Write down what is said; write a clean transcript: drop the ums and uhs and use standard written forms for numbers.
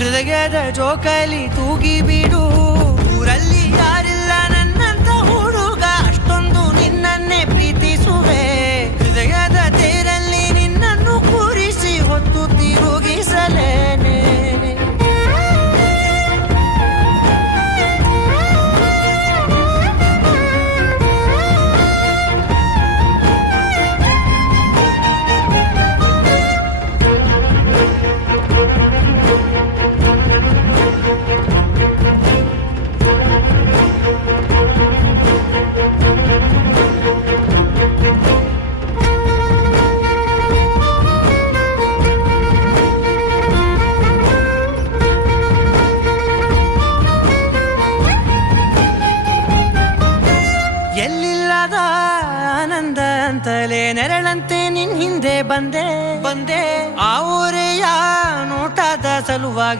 ಹೃದಯದ ಜೋಕಾಲಿ ತೂಗಿ ಬಿಡು. ಊರಲ್ಲಿ ಯಾರಿಲ್ಲ ನನ್ನಂತ ಹುಡುಗ, ಅಷ್ಟೊಂದು ನಿನ್ನನ್ನೇ ಪ್ರೀತಿಸುವೆ. ಹೃದಯದ ತೇರಲ್ಲಿ ನಿನ್ನನ್ನು ಕೂರಿಸಿ ಹೊತ್ತು ತಿರುಗಿಸಲೇನೆ. ಎಲ್ಲಿಲ್ಲದ ಆನಂದ ಅಂತಲೇ ನೆರಳಂತೆ ನಿನ್ ಹಿಂದೆ ಬಂದೆ.